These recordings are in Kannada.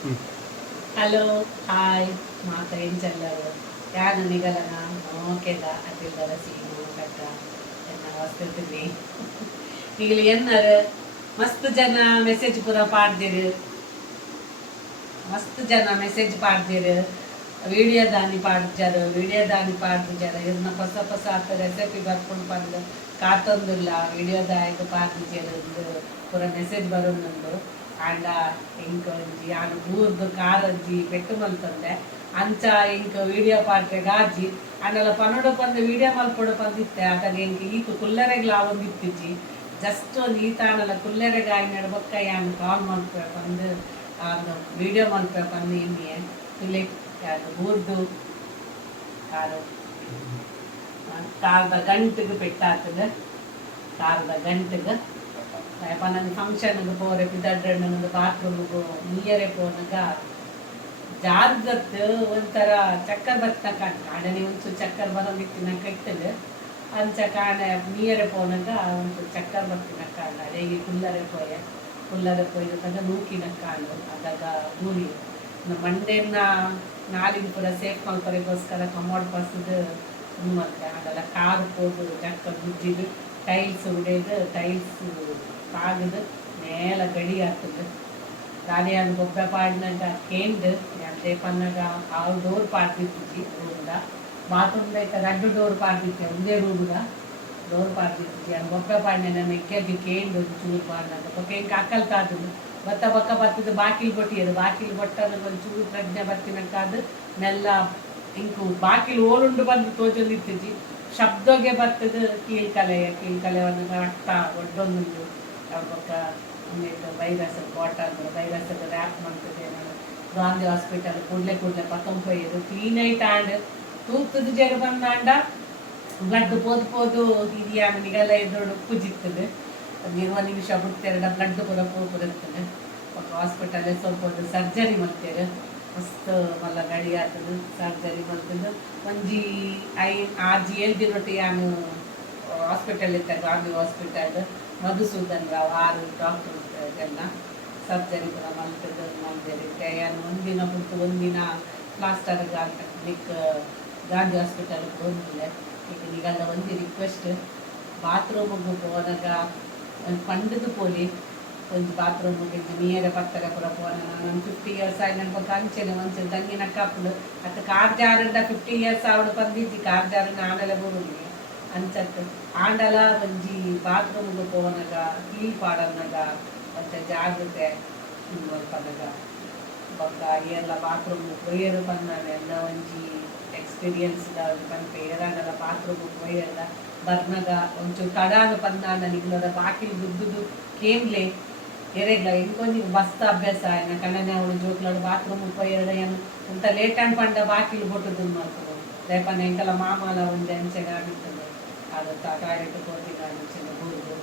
ಹಲೋ ಹಾಯ್ ಮಾತ ಏನು ಚೆಲ್ಲರು ಯಾರು ನಿಗಲನ ಓಕೆದ ಅತಿಲ್ದರ ಸೀನು ಕಟ್ಟ ಎನ್ನ ವಸ್ತಿರ್ತೀನಿ ಈಗಲಿ ಎನ್ನರು ಮಸ್ತ್ ಜನ ಮೆಸೇಜ್ ಪೂರ ಪಾಡ್ದಿರು ಮಸ್ತ್ ಜನ ಮೆಸೇಜ್ ಪಾಡ್ದಿರು ವಿಡಿಯೋ ದಾನಿ ಪಾಡ್ದಿಜಾರು ಇದನ್ನ ಹೊಸ ಹೊಸ ಆತ ರೆಸಿಪಿ ಬರ್ಕೊಂಡು ಬಂದು ಕಾತೊಂದಿಲ್ಲ ವಿಡಿಯೋದಾಯಕ ಪಾಡ್ದಿಜಾರು ಪೂರ ಮೆಸೇಜ್ ಬರೋದೊಂದು ಆಂಡ ಇಂಕ ಒಂಜಿ ಆನು ಊರ್ದು ಕಾರಂಜಿ ಪೆಟ್ಟು ಮಲ್ತಂದೆ ಅಂಚ ಇಂಕ ವಿಡಿಯೋ ಪಾಡ್ರೆ ಗಾಜಿ ಆಂಡಲ ಪನ್ನಡ ಪಂದ ವಿಡಿಯೋ ಮಲ್ಪೊಡು ಪಂದಿತ್ತೆ ಅದಾಗ ಇಂಕ ಈಕ ಕುಲ್ಲರೆಗ್ಲ ಒಂದಿತ್ತಿಜಿ ಜಸ್ಟ್ ಒಂದು ಈತಾನಲ ಕುಲ್ಲರೆಗ ಆಯ್ನಡ ಬೊಕ್ಕ ಯಾನು ಕಾಲ್ ಮಲ್ಪೆ ಪಂದು ಅದು ವಿಡಿಯೋ ಮಲ್ಪೆ ಪಂದು ಇನ್ನಿಯೆ ಇಲ್ಲಿ ಯಾರು ಊರ್ದು ಕಾರು ಕಾರದ ಗಂಟೆಗೆ ಪೆಟ್ಟಾಗ್ತದೆ ಕಾರದ ಗಂಟೆಗೆ ಪನ್ನೊಂದು ಫಂಕ್ಷನ್ಗೆ ಪೋರೆ ಪಿದಡ್ರಣ್ಣನದು ಬಾತ್ರೂಮ್ಗೂ ನೀಯರೆ ಪೋನಾಗ ಜಾರ್ಗತ್ತು ಒಂಥರ ಚಕ್ಕರ್ ಬತ್ತ ಕಾಣನೆ ಒಂಚೂರು ಚಕ್ಕರ್ ಬರೋದಿತ್ತಿನ ಕಟ್ಟದು ಅಂಚ ಕಾಣ ನೀಯರೆ ಪೋನಾಗ ಒಂದು ಚಕ್ಕರ್ ಬತ್ತಿನ ಕಾಣ ಅದೇಗೆ ಕುಲ್ಲರೆ ಪೋಯ್ದಾಗ ನೂಕಿನ ಕಾಣು ಅದಾಗ ಊರಿ ಮಂಡೆನ ನಾಲಿನ ಪೂರ ಸೇಫ್ ಮಲ್ಪರಿಗೋಸ್ಕರ ಕಮೋಡ್ ಪಸದು ಮತ್ತೆ ಅದೆಲ್ಲ ಕಾರು ಹೋದು ಚಕ್ಕ ಗುಜ್ಜಿದು ಟೈಲ್ಸ್ ಉಡೇದು ಟೈಲ್ಸ್ ತಾಗದು ಮೇಲ ಗಡಿ ಆಗ್ತದೆ ದಾರಿಯಾದ ಗೊಬ್ಬರ ಪಾಡಿನಾಗ ಕೇಂದ್ರ ಅಂತೆ ಪನ್ನಾಗ ಆವು ಡೋರ್ ಪಾಡ್ದಿತ್ತಿ ರೂಮ್ದ ಬಾತ್ರೂಮ್ದ ಎರಡು ಡೋರ್ ಪಾಡ್ದಿತ್ತೆ ಒಂದೇ ರೂಮ್ದ ಡೋರ್ ಪಾಡ್ದಿತ್ತಿ ಅದು ಗೊಬ್ಬರ ಪಾಡಿನ ನನ್ನ ಎಕ್ಕೆದ್ದು ಕೇಂದ್ರ ಚೂರು ಪಾಡಿನಾಗ ಬೊಕ್ಕ ಹೆಂಗೆ ಅಕ್ಕಲ್ ತಾದದು ಬಕ್ಕ ಬತ್ತಿದ್ದು ಬಾಕಿಲು ಕೊಟ್ಟಿಯದು ಬಾಕಿಲು ಕೊಟ್ಟಾಗ ಒಂಚೂರು ಪ್ರಜ್ಞೆ ಬತ್ತಿನಕ್ಕಾದ ಮೆಲ್ಲ ಇಂಕು ಬಾಕಿಲು ಓಲುಂಡು ಬಂದು ತೋಜೊಂದಿತ್ತಿಜಿ ಶಬ್ದಗೆ ಬರ್ತದ ಕೀಳ್ಕಲೆಯನ್ನು ರಕ್ತ ಒಡ್ಡೊಂದುಂಡು ಬೊಕ್ಕ ವೈರಸ್ ಬಾಟಲ್ ವೈರಸ್ ರ್ಯಾಪ್ ಮಾಡ್ತದೆ ಗಾಂಧಿ ಹಾಸ್ಪಿಟಲ್ ಕೂಡಲೇ ಪಕ್ಕಂಪೊಯ್ಯದು ಕ್ಲೀನ್ ಐಟ್ ಆಂಡ್ ತೂತದ ಜರ ಬಂದಾಂಡ ಬ್ಲಡ್ ಪೋದು ಹಿರಿಯ ನಿಗಲ್ಲ ಎದುರು ಕುಜಿತ್ತದು ಒಂದು ನಿಮಿಷ ಬಿಡ್ತಾರೆ ಬ್ಲಡ್ ಪೂರ ಪೂರಿರ್ತದೆ ಹಾಸ್ಪಿಟಲ್ ಸ್ವಲ್ಪ ಒಂದು ಸರ್ಜರಿ ಮಾಡ್ತಾರೆ ಮಸ್ತ್ ಮಲ್ಲ ಗಡಿ ಆಗ್ತದೆ ಸರ್ಜರಿ ಮಾಡ್ತದೆ ಒಂಜಿ 6-7 ದಿನೊಟ್ಟು ನಾನು ಹಾಸ್ಪಿಟಲ್ ಇರ್ತಾರೆ ಗಾಂಧಿ ಹಾಸ್ಪಿಟಲ್ ಮಧುಸೂದನ್ ರಾವ್ 6 ಡಾಕ್ಟರ್ ಎಲ್ಲ ಸರ್ಜರಿ ಕೂಡ ಮಾಡ್ತಾರೆ ನಾನು ಒಂದಿನ ಬಿಟ್ಟು ಒಂದಿನ ಪ್ಲಾಸ್ಟರ್ಗೆ ಹಾಕಲಿಕ್ಕೆ ಗಾಂಧಿ ಹಾಸ್ಪಿಟಲ್ಗೆ ಹೋಗಿಲ್ಲ ಈಗ ಈಗೆಲ್ಲ ಒಂದು ರಿಕ್ವೆಸ್ಟ್ ಬಾತ್ರೂಮಿಗೆ ಹೋದಾಗ ಒಂದು ಪಂಡದು ಪೋಲಿ ಒಂದು ಬಾತ್ರೂಮಿಗೆ ನೀರ ಪತ್ತರ ಪುರ ಪೋನ ನಾನು 50 years ಆಗಿ ನನ್ನ ಪಕ್ಕ ಅಂಚೆನೆ ಒಂಚೂರು ತಂಗಿನ ಕಪ್ಪಲು ಅದು ಕಾರ್ ಜಾರಿಂದ 50 years ಅವಳು ಬಂದಿದ್ದಿ ಕಾರ್ ಜಾರನ್ನ ಆಂಡಲ ಬರೋದಿಲ್ಲ ಅಂಚತ್ತು ಆಂಡಲ ಒಂಜಿ ಬಾತ್ರೂಮ್ಗೆ ಪೋನಾಗ ಕ್ಲೀನ್ ಪಾಡನಾಗ ಮತ್ತೆ ಜಾಗ್ರತೆ ಪನ್ನಗ ಬೊಕ್ಕ ಎಲ್ಲ ಬಾತ್ರೂಮ್ ಪೊಯ್ಯರು ಪನ್ನಾಗ ಎಲ್ಲ ಒಂಜಿ ಎಕ್ಸ್ಪೀರಿಯನ್ಸ್ ಬಂತೆ ಏರಾಗಲ್ಲ ಬಾತ್ರೂಮ್ ಪೊಯ್ಯಲ್ಲ ಬರ್ನಾಗ ಒಂಚೂರು ಕಡಾಗ ಪನ್ನಾನ ನಿಗ್ಲದ ಬಾಕಿಲು ದುಡ್ಡುದು ಕೇಮ್ಲೆ ಎರೆಗ್ಲ ಇಂಕೊಂಜಿ ಬಸ್ತ ಅಭ್ಯಾಸ ಆಯ್ನ ಕಣ್ಣನೆ ಅವಳು ಜೋಕ್ಲಾಡು ಬಾತ್ರೂಮ್ ಪೊಯ್ಯರ ಏನು ಅಂತ ಲೇಟ್ ಆ್ಯಂಡ್ ಪಂಡ ಬಾಕಿಲು ಬೊಟ್ಟದು ಮಾಡ್ತದೆ ರೇಪನ ಎಂಕಲ ಮಾಮಲ ಒಂದು ಅಂಚೆಗೆ ಆಗಿರ್ತದೆ ಅದು ಟಾಯ್ಲೆಟ್ ಕೋಟಿಗೆ ಅಂಚೆಗೆ ಬೂರ್ದು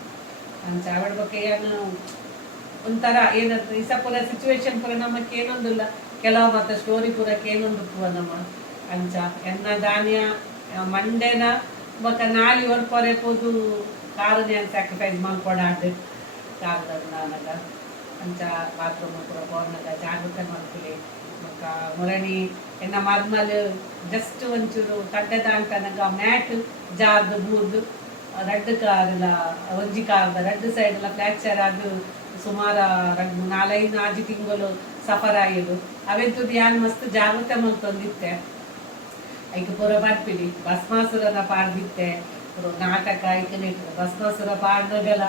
ಅಂಚ ಅವಳ ಬಗ್ಗೆ ಏನು ಒಂಥರ ಏನಾದ್ರು ಈ ಪೂರ ಸಿಚುವೇಶನ್ ಪೂರ ನಮ್ಮಕ್ಕೆ ಏನೊಂದಿಲ್ಲ ಕೆಲವು ಮತ್ತೆ ಸ್ಟೋರಿ ಪೂರಕ್ಕೆ ಏನೊಂದು ಪೂರ ನಮ್ಮ ಅಂಚ ಎನ್ನ ಧಾನ್ಯ ಮಂಡೆನ ಬೊಕ್ಕ ನಾಳಿ ಹೊರಪೊರೆ ಪೋದು ಕಾರನೇ ಸ್ಯಾಕ್ರಿಫೈಸ್ ಮಾಡ್ಕೊಡಾಡು ಕಾರದ ನಾನಾಗ ಅಂಚ ಬಾತ್ರೂಮ್ ಪೂರ ಪೋನಾಗ ಜಾಗೃತೆ ಮಾಡ್ತೀವಿ ಬೊಕ್ಕ ಮುರಣಿ ಎನ್ನ ಮರ್ಮಲ್ ಜಸ್ಟ್ ಒಂಚೂರು ತಡ್ಡೆದ ಅಂತನಾಗ ಮ್ಯಾಟ್ ಜಾರ್ದು ಬೂರ್ದು ರೆಡ್ ಕಾರೆಲ್ಲ ಒಂಜಿ ಕಾರ್ದ ರೆಡ್ ಸೈಡ್ ಎಲ್ಲ ಫ್ರ್ಯಾಕ್ಚರ್ ಆಗಿ ಸುಮಾರು 4-5 ತಿಂಗಳು ಸಫರ್ ಆಯಿದು ಅವೆಂತದ್ದು ಯಾನು ಮಸ್ತ್ ಜಾಗೃತೆ ಮಲ್ತೊಂದಿತ್ತೆ ಐಕೆ ಪೂರ ಬರ್ಪಿಡಿ ಭಸ್ಮಾಸುರನ ಪಾಡ್ದಿತ್ತೆ ನಾಟಕ ಐಕನೆ ಭಸ್ಮಾಸುರ ಪಾಡ್ದಾಗೆಲ್ಲ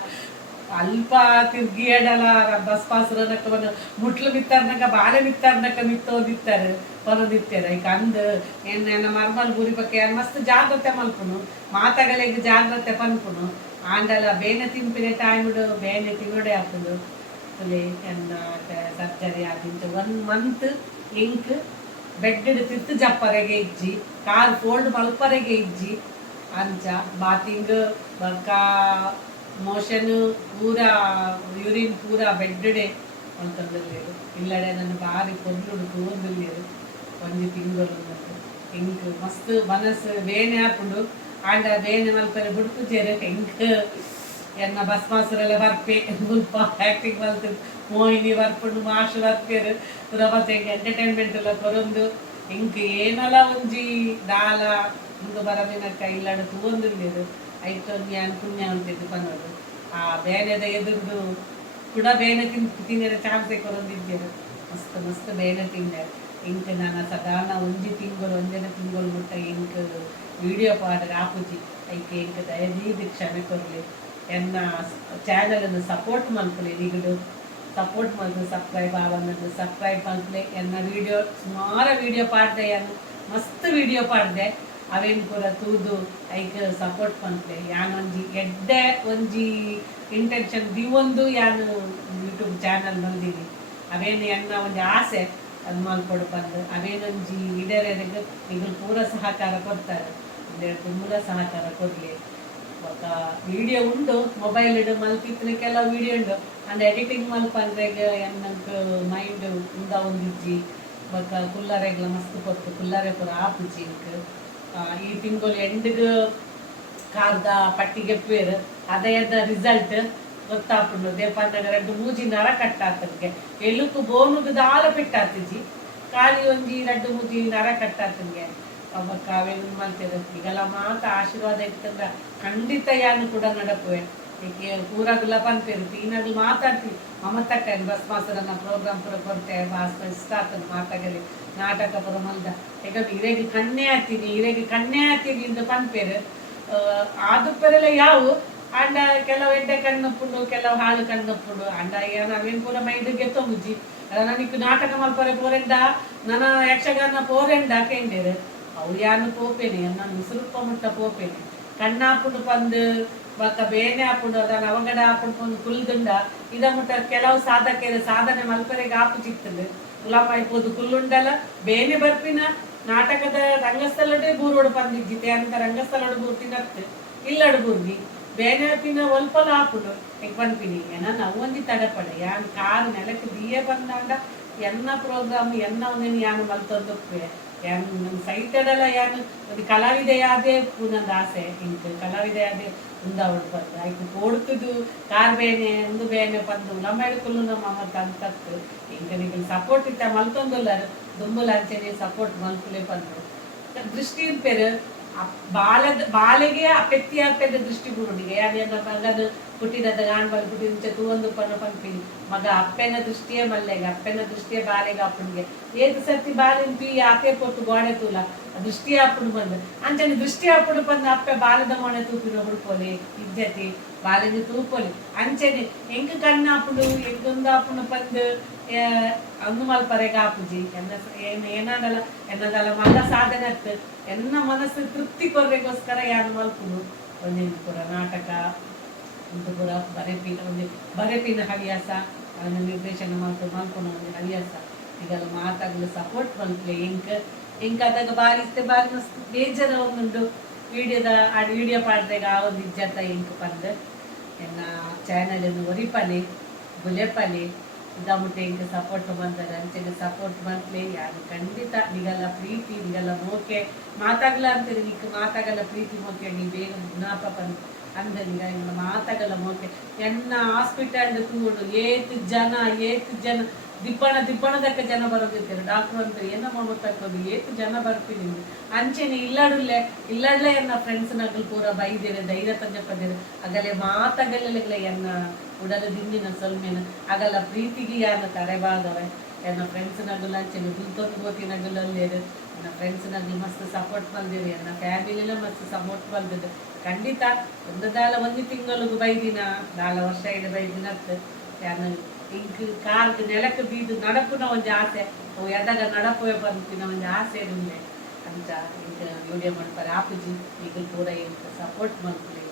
ಅಲ್ಪ ತಿರ್ಗಿ ಎಡಲ ಭಸ್ಮಾಸುರನಕ್ಕ ಒಂದು ಮುಟ್ಲು ಬಿತ್ತಾರ್ನಕ ಬಾಳೆ ಬಿತ್ತಾರ್ನಕ ಮಿತ್ತೋದಿತ್ತಾರೆ ಹೊರದಿತ್ತಾರೆ ಈಗ ಅಂದು ನನ್ನ ಮರ್ಮಲ್ ಗುರಿ ಬಗ್ಗೆ ಮಸ್ತ್ ಜಾಗ್ರತೆ ಮಲ್ಪುನು ಮಾತಗಳಿಗೆ ಜಾಗ್ರತೆ ಪನ್ಪುನು ಆಂಡಲ ಬೇನೆ ತಿಂಪಿನ ಟೈಮ್ಡು ಬೇನೆ ತಿನ್ನೋಡೆ ಹಾಕುದು ಅಲ್ಲಿ ಎನ್ನ ಸರ್ಜರಿ ಆಗಿಂತು 1 month ಇಂಕ್ ಬೆಡ್ ತಿರ್ತು ಜಪ್ಪರೆಗೆ ಇಜ್ಜಿ ಕಾಲ್ ಫೋಲ್ಡ್ ಮಲ್ಪರೆಗೆ ಇಜ್ಜಿ ಅಂಚ ಬಾತಿಂಗ್ ಬಕ್ಕ ಮೋಷನ್ ಪೂರಾ ಯೂರಿನ್ ಪೂರಾ ಬೆಡ್ಡೆ ಅಂತಂದಿರ್ಲಿರು ಇಲ್ಲಡೆ ನನ್ನ ಬಾರಿ ಕೊಡ್ಲು ತೋಂದಿರ್ಲಿರು 1 ತಿಂಗಳು ಇಂಕ್ ಮಸ್ತ್ ಮನಸ್ಸು ಬೇನೆ ಹಾಕೊಂಡು ಆಂಡ ಬೇನೆ ಮಲ್ಪರೆ ಬುಡ್ಕು ಜೇರೆ ಇಂಕ್ ಎನ್ನ ಭಸ್ಮಾಸುರೆಲ್ಲ ಬರ್ಪೆ ಸ್ವಲ್ಪ ಆ್ಯಕ್ಟಿಂಗ್ ಮಲ್ತು ಮೋಹಿನಿ ಬರ್ಪುಂಡು ಮಾಷು ಬರ್ಪೇರು ಪುರ ಮತ್ತೆ ಎಂಟರ್ಟೈನ್ಮೆಂಟ್ ಎಲ್ಲ ಕೊರೊಂದು ಇಂಕ ಏನಲ ಒಂಜಿ ದಾಲ ಇಂದು ಬರದಿನಕ್ಕ ಇಲ್ಲಡ ತೂವೊಂದುಲ್ಲೆರು ಐಟೊಂದು ಯಾನ್ ಪುಣ್ಯ ಅಂತಿದ್ದು ಪನ್ನೋಡು ಆ ಬೇನೆದ ಎದುರ್ದು ಕೂಡ ಬೇನೆ ತಿನ್ನರ ಚಾನ್ಸೆ ಕೊರೊಂದಿದ್ದೇರು ಮಸ್ತ್ ಮಸ್ತ್ ಬೇನೆ ತಿಂದೆ ಇಂಕ ನಾನು ಸಾಧಾರಣ ಒಂಜಿ ತಿಂಗಳು ಒಂದನೇ ತಿಂಗಳು ಮುಟ್ಟ ಇಂಕ ವಿಡಿಯೋ ಪಾಡ್ರೆ ಆಪುಜಿ ಐಕೆ ಇಂಕ ದಯದೀದು ಕ್ಷಮೆ ಕೊರಲಿ ಎನ್ನ ಚಾನಲನ್ನು ಸಪೋರ್ಟ್ ಮಲ್ಪಲೆ ನಿಗಡು ಸಪೋರ್ಟ್ ಮಲ್ತು ಸಬ್ಸ್ಕ್ರೈಬ್ ಆವನ್ನದು ಸಬ್ಸ್ಕ್ರೈಬ್ ಮಲ್ಪಲೆ ಎನ್ನ ವಿಡಿಯೋ ಸುಮಾರು ವಿಡಿಯೋ ಪಾಡ್ದೆ ಯಾನು ಮಸ್ತ್ ವಿಡಿಯೋ ಪಾಡ್ದೆ ಅವೇನು ಪೂರ ತೂದು ಐಕ್ ಸಪೋರ್ಟ್ ಮಲ್ಪಲೆ ಯಾನು ಒಂಜಿ ಎಡ್ಡೆ ಒಂಜಿ ಇಂಟೆನ್ಷನ್ ದಿವೊಂದು ಯಾನು ಯೂಟ್ಯೂಬ್ ಚಾನಲ್ ಬಂದಿನಿ ಅವೇನು ಎನ್ನ ಒಂದು ಆಸೆ ಅದು ಮಲ್ಕೊಡು ಬಂದು ಅವೇನೊಂಜಿ ಇಡರೆಗೆ ಈಗ ಪೂರ ಸಹಕಾರ ಕೊಡ್ತಾರೆ ಒಂದೆರಡು ತುಂಬ ಸಹಕಾರ ಕೊಡಲಿ ಬೊಕ್ಕ ವಿಡಿಯೋ ಉಂಡು ಮೊಬೈಲ್ ಇಡು ಮಲ್ತಿತ್ತಿನ ಕೆಲವು ವಿಡಿಯೋ ಉಂಡು ಅಂಡ್ ಎಡಿಟಿಂಗ್ ಮಲ್ಪಂದ್ರೆಗ ಎನ್ನಂಕ್ ಮೈಂಡ್ ಉಂದ ಒಂದಿಜ್ಜಿ ಬೊಕ್ಕ ಕುಲ್ಲರೆಗ್ಲ ಮಸ್ತ್ ಕೊಟ್ಟು ಕುಲ್ಲರೆ ಪೂರ ಆಪುಜಿ ಇಂಕ್ ಈ ತಿಂಗಳು ಎಂಡಿಗೆ ಕಾರ್ದ ಪಟ್ಟಿಗೆ ಪೇರು ಅದೇದ ರಿಸಲ್ಟ್ ಗೊತ್ತಾಪುಂಡು ದೇಪಾಂದಾಗ 2-3 ನರ ಕಟ್ಟಾತನ್ಗೆ ಎಲುಕು ಬೋನುಗ್ ದಾಲ ಪೆಟ್ಟಾತಿಜಿ ಖಾಲಿ ಒಂಜಿ 2-3 ನರ ಕಟ್ಟಾತನ್ಗೆ ಅವಕ್ಕ ಅವೇನು ಮಲ್ತೇವೆ ಈಗೆಲ್ಲ ಮಾತ ಆಶೀರ್ವಾದ ಇತ್ತಂದ್ರ ಖಂಡಿತ ಯಾನು ಕೂಡ ನಡಪುವೆ ಏಕೆ ಪೂರಾಗುಲ್ಲ ಪನ್ಪೇರು ಈನಾಗ್ಲು ಮಾತಾಡ್ತೀವಿ ಮಮತಕ್ಕ ಬಸ್ ಮಾಸ್ತರನ್ನ ಪ್ರೋಗ್ರಾಮ್ ಪುರ ಕೊಡ್ತೆ ಬಾಸ್ ಇಷ್ಟ ಆಗ್ತದೆ ಮಾತಾಗಲಿ ನಾಟಕ ಪುರ ಮಲ್ದ ಈಗ ಹಿರೇಗೆ ಕಣ್ಣೆ ಹಾಕ್ತೀನಿ ಇಂದು ಪನ್ಪೇರು ಆದು ಪೆರೆಲ್ಲ ಯಾವು ಅಂಡ ಕೆಲವು ಎಡ್ಡೆ ಕಣ್ಣಪ್ಪುಂಡು ಕೆಲವು ಹಾಳು ಕಣ್ಣಪ್ಪುಂಡು ಅಂಡ ನಾವೇನು ಪೂರ ಮೈಂಡಿಗೆ ತೊಂಬುಜಿ ನನಗೆ ನಾಟಕ ಮಲ್ಪರೆ ಪೋರೆಂಡ ನನ್ನ ಯಕ್ಷಗಾನ ಪೋರೆಂಡ ಕೇಂಡೇರು ಅವು ಯಾನು ಪೋಪೇನೆ ನಾನು ಸ್ವಲ್ಪ ಮುಟ್ಟ ಪೋಪೇನೆ ಕಣ್ಣಾಪುಂಡು ಪಂದು ಬಕ್ಕ ಬೇನೆ ಹಾಪುಂಡು ಅದನ್ನ ಅವಗಡ ಹಾಪುಂಡು ಪಂದು ಕುಲ್ದುಂಡ ಇದ ಮುಟ್ಟ ಕೆಲವು ಸಾಧನೆ ಮಲ್ಪರೆಗೆ ಆಪು ಚಿತ್ತದು ಗುಲಾಮ ಇಪ್ಪೋದು ಕುಲ್ಲುಂಡಲ ಬೇನೆ ಬರ್ಪಿನ ನಾಟಕದ ರಂಗಸ್ಥಳಡೆ ಬೂರೋಡು ಪಂದಿಜ್ಜಿತೆ ಅಂತ ರಂಗಸ್ಥಳಡು ಬೂರ್ತಿನತ್ತು ಇಲ್ಲಡು ಬೂರ್ಗಿ ಬೇನೆ ಪಿನ ಒಲ್ಪಲ ಹಾಪುಡು ಪನ್ಪಿನಿ ಏನ ಒಂಜಿ ತಡಪಡೆ ಯಾನ್ ಕಾರು ನೆಲಕ್ಕೆ ದಿಯೇ ಬಂದಾಂಡ ಎನ್ನ ಪ್ರೋಗ್ರಾಮ್ ಎನ್ನ ಒಂದೇನು ಯಾನು ಮಲ್ತೊಂದೊಪ್ಪೆ ಯಾನು ಸೈಟೆಡಲ್ಲ ಯಾನು ಒಂದು ಕಲಾವಿದೆಯಾದೇ ಪೂನಂದ ಆಸೆ ಇಂಕ ಕಲಾವಿದೆಯಾದೇ ಉಂದಾವಡು ಬಂದು ಆಯ್ತು ಕೊಡ್ತುದು ಕಾರ್ ಬೇನೆ ಒಂದು ಬೇನೆ ಬಂದು ನಮ್ಮ ಹಿಡ್ಕೊಲ್ಲು ನಮ್ಮ ಅಮ್ಮ ತಂತತ್ತು ಇಂಕ ನೀವು ಸಪೋರ್ಟ್ ಇತ್ತ ಮಲ್ತೊಂದುಲ್ಲರು ದುಂಬುಲ ಅಂಚೆನೆ ಸಪೋರ್ಟ್ ಮಲ್ಪುಲೆ ಬಂದು ದೃಷ್ಟಿ ಪೇರು ಬಾಲೆಗೆ ಪೆತ್ತಿ ಆಗ್ತದ ದೃಷ್ಟಿ ಬುರುಡಿಗೆ ಯಾನ ಮಗನ ಹುಟ್ಟಿದ ಗಾಣ್ಬಲ್ ಹುಟ್ಟಿದ ತೂವೊಂದು ಪನ್ನ ಪಂಪಿನಿ ಮಗ ಅಪ್ಪೆನ ದೃಷ್ಟಿಯೇ ಮಲ್ಲೆಗೆ ಅಪ್ಪೆನ ದೃಷ್ಟಿಯೇ ಬಾಲೆಗೆ ಅಪ್ಪನಿಗೆ ಏದು ಸರ್ತಿ ಬಾಲಿನ ಪಿ ಆಪೆ ಕೊಟ್ಟು ಗೋಡೆ ತೂಲ ದೃಷ್ಟಿ ಹಾಪುಡು ಬಂದು ಅಂಚನೆ ದೃಷ್ಟಿ ಹಾಪುಡು ಬಂದು ಅಪ್ಪೆ ಬಾಲದ ಮೊಣೆ ತೂಪಿನ ಹುಡ್ಕೋಲಿ ಇಜ್ಜತಿ ಬಾಲಿನ ತೂಪೋಲಿ ಅಂಚನೆ ಹೆಂಗ್ ಕಣ್ಣಾಪುಡು ಹೆಂಗೊಂದು ಹಾಪುಡು ಬಂದು ಅಂದು ಮಲ್ಪರೆಗೆ ಆಪುಜಿ ಏನಾದಲ್ಲ ಎನ್ನದಲ್ಲ ಮಗ ಸಾಧನೆ ಆಗ್ತದೆ ಎನ್ನ ಮನಸ್ಸು ತೃಪ್ತಿ ಕೊರ್ರೆಗೋಸ್ಕರ ಯಾರು ಮಲ್ಪುಡು ಒಂದೇನು ಪುರ ನಾಟಕ ಒಂದು ಪುರ ಬರೆಪಿನ ಹವ್ಯಾಸ ಅದನ್ನು ನಿರ್ದೇಶನ ಮಲ್ಕೊಂಡು ಒಂದು ಹವ್ಯಾಸ ಇದೆಲ್ಲ ಮಾತಾಗಲು ಸಪೋರ್ಟ್ ಮಲ್ಪಲೆ ಇಂಕ ಅದಾಗ ಬಾರಿಸ್ತೆ ಬಾರಿ ಮಸ್ತ್ ಬೇಜಾರ ಒಂದುಂಟು ವಿಡಿಯೋ ಪಾಡ್ದಾಗ ಆ ಒಂದು ಇಜ್ಜತ್ತ ಇಂಕ ಬಂದು ಎನ್ನ ಚಾನಲನ್ನು ಒರಿಪನೆ ಬುಲೆಪನೆ ಇದमुटे इंक सपोर्ट बंदर अंचेने सपोर्ट मल्पले यानु खंडित निगल प्रीति निगल मोके मातागल अंतरे निक मातागल प्रीति मोके नी बेग गुणाप पन अंदर निगल मातागल मोके एन्न हास्पिटल तूडु ಏತ್ ಜನ ದಿಪ್ಪಣದಕ್ಕೆ ಜನ ಬರೋದಿರ್ತಾರೆ ಡಾಕ್ಟರ್ ಅಂತ ಏನ ಮಮತಕ್ಕೋದು ಏತು ಜನ ಬರ್ತೀನಿ ಅಂಚೆನೆ ಇಲ್ಲಡ್ಲೆ ಎನ್ನ ಫ್ರೆಂಡ್ಸ್ ನಗಲ್ ಪೂರ ಬೈದೇರೆ ಧೈರ್ಯ ತಂಜಪ್ಪದೇರೆ ಅಗಲೆ ಮಾತಗಲ್ಲೆಗಳ ಎನ್ನ ಉಡಲ ದಿಂದಿನ ಸೊಲ್ಮೇನ ಅಗಲ ಪ್ರೀತಿಗೆ ಯಾನ ತರೆಬಾಗವೆ ಎನ್ನ ಫ್ರೆಂಡ್ಸ್ ನಗಲ್ ಅಂಚೆನೆ ದುಲ್ತೊಂದು ಗೋತಿ ನಗಲಲ್ಲೇರು ಎನ್ನ ಫ್ರೆಂಡ್ಸ್ ನಗಲ್ ಮಸ್ತ್ ಸಪೋರ್ಟ್ ಮಲ್ದಿರು ಎನ್ನ ಫ್ಯಾಮಿಲಿನ ಮಸ್ತ್ ಸಪೋರ್ಟ್ ಮಲ್ದಿದ್ದು ಖಂಡಿತ ಒಂದು ದಾಲ ಒಂದು ತಿಂಗಳಿಗೆ ಬೈದಿನ 4 ವರ್ಷ ಇಡ ಬೈದಿನತ್ತು ಯಾನ ಇಂಕ ಕಾಲ್ಗೆ ನೆಲಕ್ಕೆ ಬೀದು ನಡಪುನ ಒಂದು ಆಸೆ ಅವು ಎದಾಗ ನಡಪುವೆ ಬಂತಿನ ಒಂದು ಆಸೆ ಇರುಂಡೆ ಅಂತ ಇಂಕ ವಿಡಿಯೋ ಮಾಡ್ತಾರೆ ಆಪುಜಿ ಈಗ ಪೂರ ಇಂಕ ಸಪೋರ್ಟ್ ಮಾಡ್ತೀವಿ